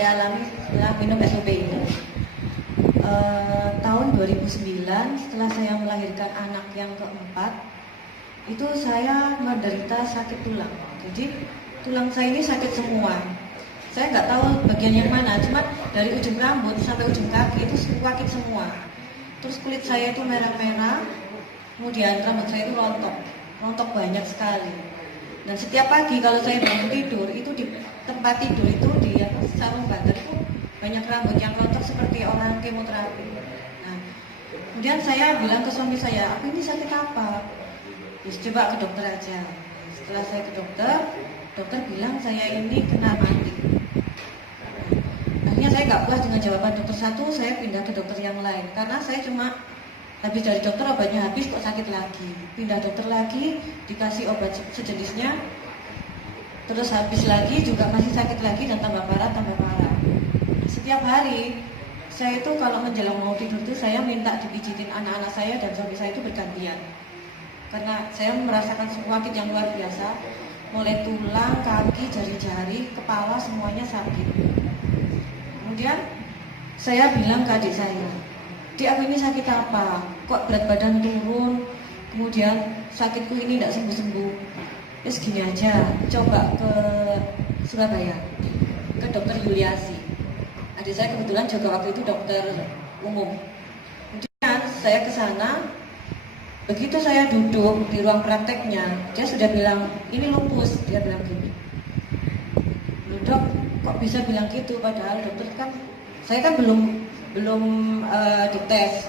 saya alami setelah minum SOP ini. Tahun 2009 setelah saya melahirkan anak yang keempat, itu saya menderita sakit tulang. Jadi tulang saya ini sakit semua. Saya nggak tahu bagian yang mana, cuma dari ujung rambut sampai ujung kaki itu sakit semua. Terus kulit saya itu merah-merah, kemudian rambut saya itu rontok banyak sekali. Dan setiap pagi kalau saya bangun tidur, itu di tempat tidur itu di sarung bantal itu banyak rambut yang rontok seperti orang kemoterapi. Nah, kemudian saya bilang ke suami saya, "Aku ini sakit apa?" Terus coba ke dokter aja. Setelah saya ke dokter, dokter bilang saya ini kena mati. Akhirnya saya nggak puas dengan jawaban dokter satu, saya pindah ke dokter yang lain. Karena saya cuma habis dari dokter obatnya habis kok sakit lagi. Pindah dokter lagi, dikasih obat sejenisnya, terus habis lagi juga masih sakit lagi dan tambah parah. Setiap hari saya itu kalau menjelang mau tidur itu saya minta dipijitin anak-anak saya dan suami saya itu bergantian. Karena saya merasakan sakit yang luar biasa, mulai tulang, kaki, jari-jari, kepala semuanya sakit. Kemudian saya bilang ke adik saya, "Dik, aku ini sakit apa? Kok berat badan turun? Kemudian sakitku ini tidak sembuh-sembuh." Terus gini aja, coba ke Surabaya, ke dokter Yuliasi. Adik saya kebetulan juga waktu itu dokter umum. Kemudian saya ke sana. Begitu saya duduk di ruang prakteknya, dia sudah bilang, "Ini lupus," dia bilang gini. "Loh dok, kok bisa bilang gitu? Padahal dokter kan, saya kan belum dites."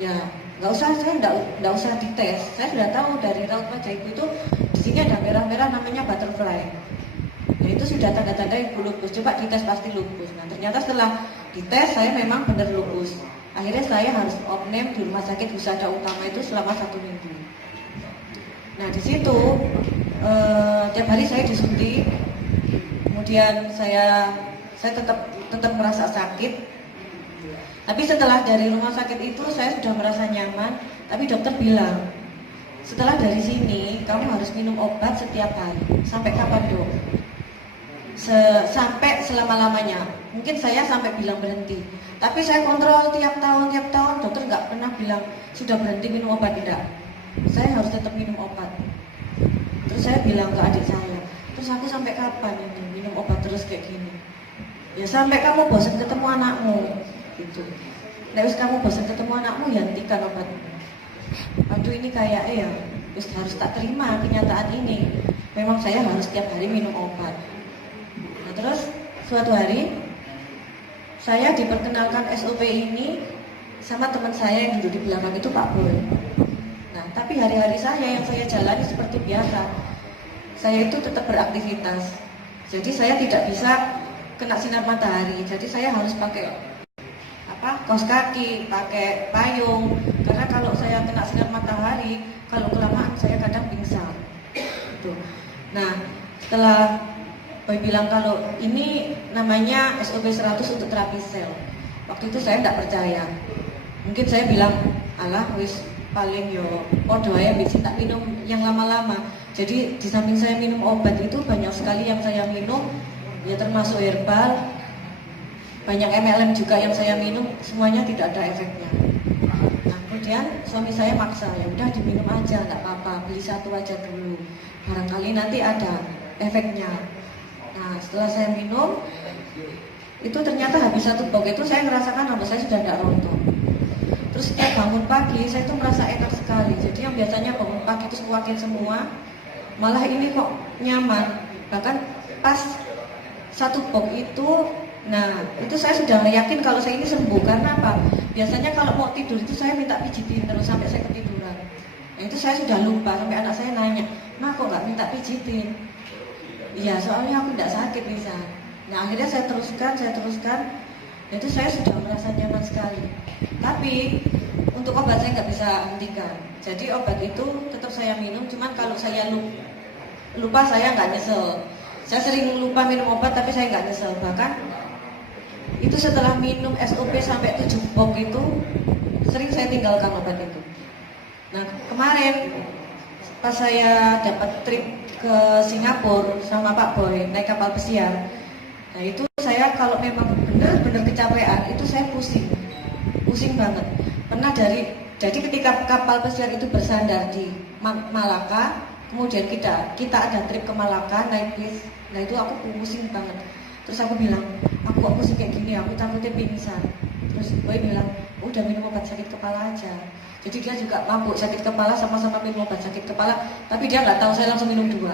Ya, nggak usah, saya nggak usah dites. Saya sudah tahu dari raut wajah ibu itu di sini ada merah-merah namanya butterfly. Nah, itu sudah tanda-tanda ibu lupus. Coba dites pasti lupus. Nah, ternyata setelah dites saya memang benar lupus. Akhirnya saya harus opname di rumah sakit Husada Utama itu selama 1 minggu. Nah, di situ tiap hari saya disuntik. Kemudian saya tetap merasa sakit. Tapi setelah dari rumah sakit itu saya sudah merasa nyaman. Tapi dokter bilang, "Setelah dari sini kamu harus minum obat setiap hari." "Sampai kapan dok?" Sampai selama-lamanya. Mungkin saya sampai bilang berhenti. Tapi saya kontrol tiap tahun dokter nggak pernah bilang sudah berhenti minum obat, tidak. Saya harus tetap minum obat. Terus saya bilang ke adik saya, "Terus aku sampai kapan ini minum obat terus kayak gini?" "Ya sampai kamu bosan ketemu anakmu." Gitu. "Nah, kamu bosan ketemu anakmu, ya hentikan obatmu." Aduh, ini kayak ya harus tak terima kenyataan ini. Memang saya harus tiap hari minum obat. Nah, terus suatu hari saya diperkenalkan SOP ini sama teman saya yang duduk di belakang itu, Pak Boy. Nah, tapi hari-hari saya yang saya jalani seperti biasa. Saya itu tetap beraktivitas. Jadi saya tidak bisa kena sinar matahari. Jadi saya harus pakai kaos kaki, pakai payung. Karena kalau saya kena sinar matahari, kalau kelamaan saya kadang pingsan. Gitu. Nah, setelah Boy bilang kalau ini namanya SOP 100 untuk terapi sel. Waktu itu saya tidak percaya. Mungkin saya bilang, "Alah, wis paling yo podo ae bisa tak minum yang lama-lama." Jadi di samping saya minum obat itu banyak sekali yang saya minum, ya termasuk herbal. Banyak MLM juga yang saya minum, semuanya tidak ada efeknya. Nah, kemudian suami saya maksa, "Ya udah diminum aja, enggak apa-apa, beli satu aja dulu. Barangkali nanti ada efeknya." Nah, setelah saya minum, itu ternyata habis 1 box itu saya merasakan rambut saya sudah tidak rontok. Terus setiap bangun pagi, saya itu merasa enak sekali. Jadi yang biasanya bangun pagi itu sakit semua, malah ini kok nyaman. Bahkan pas 1 box itu, nah itu saya sudah yakin kalau saya ini sembuh. Karena apa? Biasanya kalau mau tidur itu saya minta pijitin terus sampai saya ketiduran. Nah, itu saya sudah lupa, sampai anak saya nanya, "Nah, kok nggak minta pijitin?" "Iya, soalnya aku tidak sakit bisa." Nah, akhirnya saya teruskan. Itu saya sudah merasa nyaman sekali. Tapi untuk obat saya nggak bisa hentikan. Jadi obat itu tetap saya minum. Cuman kalau saya lupa saya nggak nyesel. Saya sering lupa minum obat tapi saya nggak nyesel. Bahkan itu setelah minum SOP sampai 7 box itu sering saya tinggalkan obat itu. Nah, kemarin pas saya dapat trip ke Singapura sama Pak Boy naik kapal pesiar. Nah, itu saya kalau memang benar-benar kecapean itu saya pusing banget. Pernah jadi ketika kapal pesiar itu bersandar di Malaka, kemudian kita ada trip ke Malaka naik bis. Nah itu aku pusing banget. Terus aku bilang, aku pusing kayak gini, aku takutnya pingsan. Terus boy bilang, udah minum obat sakit kepala aja. Jadi dia juga mabuk sakit kepala, sama-sama minum obat sakit kepala, tapi dia nggak tahu, saya langsung minum 2.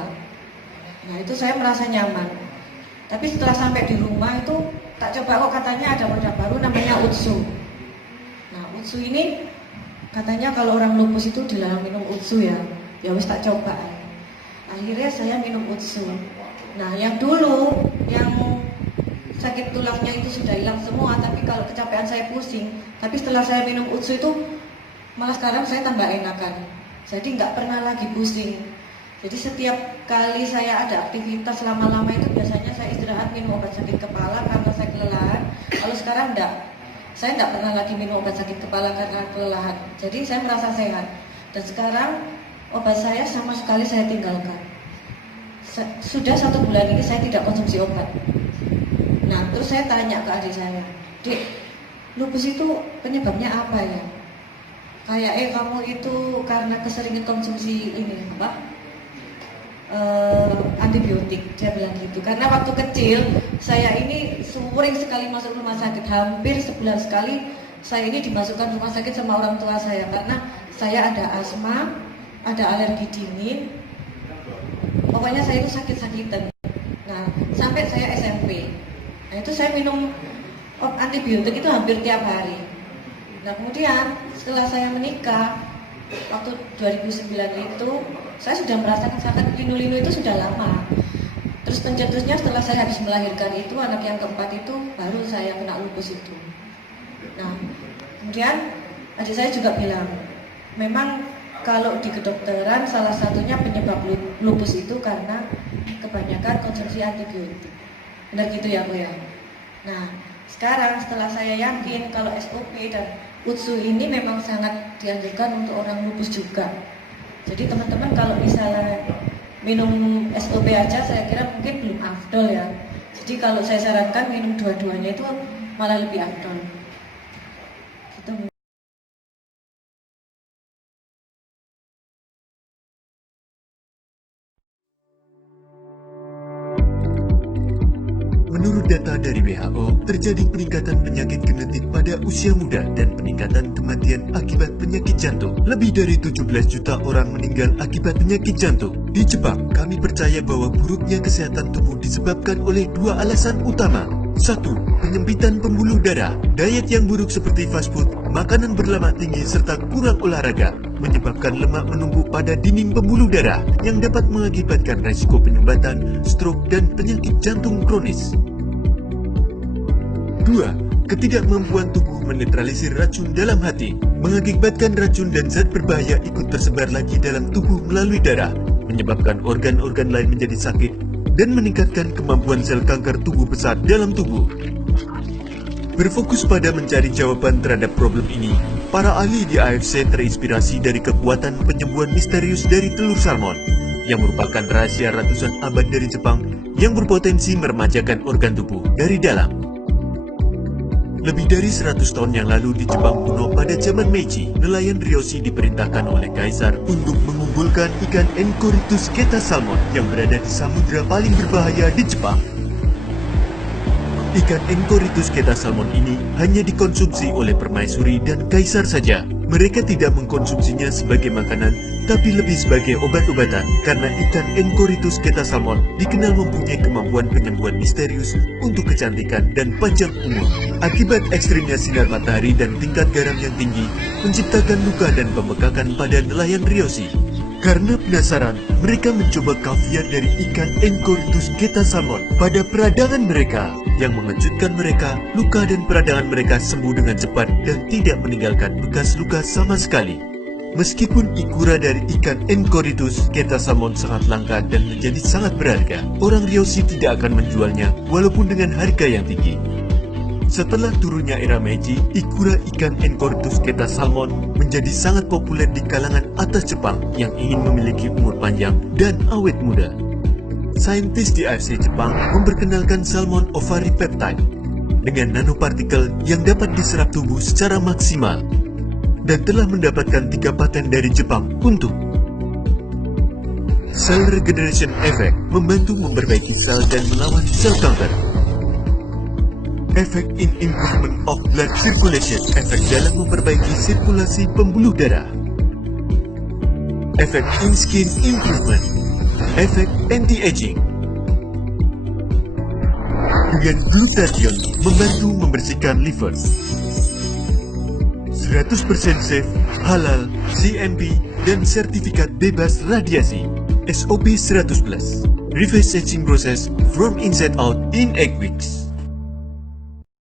Nah itu saya merasa nyaman. Tapi setelah sampai di rumah itu tak coba, kok katanya ada produk baru namanya Utsu. Nah Utsu ini katanya kalau orang lupus itu dilarang minum Utsu ya. Ya wis tak coba. Akhirnya saya minum Utsu. Nah yang dulu yang sakit tulangnya itu sudah hilang semua, tapi kalau kecapean saya pusing. Tapi setelah saya minum Utsu itu malah sekarang saya tambah enakan. Jadi nggak pernah lagi pusing. Jadi setiap kali saya ada aktivitas lama-lama itu biasanya saya istirahat minum obat sakit kepala karena saya kelelahan. Kalau sekarang enggak, saya enggak pernah lagi minum obat sakit kepala karena kelelahan. Jadi saya merasa sehat. Dan sekarang obat saya sama sekali saya tinggalkan. Sudah 1 bulan ini saya tidak konsumsi obat. Nah terus saya tanya ke adik saya, Dek, lupus itu penyebabnya apa ya? Kayak kamu itu karena keseringan konsumsi ini antibiotik, dia bilang gitu. Karena waktu kecil saya ini sering sekali masuk rumah sakit, hampir sebulan sekali saya ini dimasukkan rumah sakit sama orang tua saya karena saya ada asma, ada alergi dingin. Pokoknya saya itu sakit-sakitan. Nah sampai saya SMP, nah itu saya minum antibiotik itu hampir tiap hari. Nah kemudian setelah saya menikah waktu 2009 itu saya sudah merasakan sakit linu-linu itu sudah lama. Terus pencetusnya setelah saya habis melahirkan itu, anak yang keempat itu baru saya kena lupus itu. Nah kemudian adik saya juga bilang, memang kalau di kedokteran salah satunya penyebab lupus itu karena kebanyakan konsumsi antibiotik. Benar gitu ya Bu ya. Nah sekarang setelah saya yakin kalau SOP dan Utsu ini memang sangat dianjurkan untuk orang lupus juga. Jadi teman-teman kalau misalnya minum SOP aja saya kira mungkin belum afdol ya. Jadi kalau saya sarankan minum dua-duanya itu malah lebih afdol. Gitu. Menurut data dari WHO, terjadi peningkatan penyakit genetik pada usia muda dan peningkatan kematian akibat penyakit jantung. Lebih dari 17 juta orang meninggal akibat penyakit jantung. Di Jepang, kami percaya bahwa buruknya kesehatan tubuh disebabkan oleh 2 alasan utama. 1. Penyempitan pembuluh darah. Diet yang buruk seperti fast food, makanan berlemak tinggi, serta kurang olahraga menyebabkan lemak menumpuk pada dinding pembuluh darah yang dapat mengakibatkan resiko penyumbatan, stroke, dan penyakit jantung kronis. 2. Ketidakmampuan tubuh menetralisir racun dalam hati, mengakibatkan racun dan zat berbahaya ikut tersebar lagi dalam tubuh melalui darah, menyebabkan organ-organ lain menjadi sakit, dan meningkatkan kemampuan sel kanker tubuh besar dalam tubuh. Berfokus pada mencari jawaban terhadap problem ini, para ahli di AFC terinspirasi dari kekuatan penyembuhan misterius dari telur salmon, yang merupakan rahasia ratusan abad dari Jepang yang berpotensi meremajakan organ tubuh dari dalam. Lebih dari 100 tahun yang lalu di Jepang kuno pada zaman Meiji, nelayan Ryoshi diperintahkan oleh kaisar untuk mengumpulkan ikan Enchiridium keta salmon yang berada di samudra paling berbahaya di Jepang. Ikan Enchiridium keta salmon ini hanya dikonsumsi oleh permaisuri dan kaisar saja. Mereka tidak mengkonsumsinya sebagai makanan, tapi lebih sebagai obat-obatan karena ikan Enchiridium keta salmon dikenal mempunyai kemampuan penyembuhan misterius untuk kecantikan dan panjang umur. Akibat ekstrimnya sinar matahari dan tingkat garam yang tinggi menciptakan luka dan pembekakan pada nelayan Ryoshi. Karena penasaran, mereka mencoba kaviar dari ikan Enchiridium keta salmon pada peradangan mereka. Yang mengejutkan mereka, luka dan peradangan mereka sembuh dengan cepat dan tidak meninggalkan bekas luka sama sekali. Meskipun ikura dari ikan Enchiridium keta salmon sangat langka dan menjadi sangat berharga, orang Ryoshi tidak akan menjualnya walaupun dengan harga yang tinggi. Setelah turunnya era Meiji, ikura ikan Enchiridium keta salmon menjadi sangat populer di kalangan atas Jepang yang ingin memiliki umur panjang dan awet muda. saintis di AFC Jepang memperkenalkan salmon ovary peptide dengan nanopartikel yang dapat diserap tubuh secara maksimal dan telah mendapatkan 3 paten dari Jepang untuk Cell Regeneration Effect, membantu memperbaiki sel dan melawan sel kanker. Effect in Improvement of Blood Circulation, efek dalam memperbaiki sirkulasi pembuluh darah. Efek in Skin Improvement, efek anti-aging. Dengan glutathione, membantu membersihkan liver. 100% safe, halal, GMP, dan sertifikat bebas radiasi. SOP 100+. Reverse aging process from inside out in 8 weeks.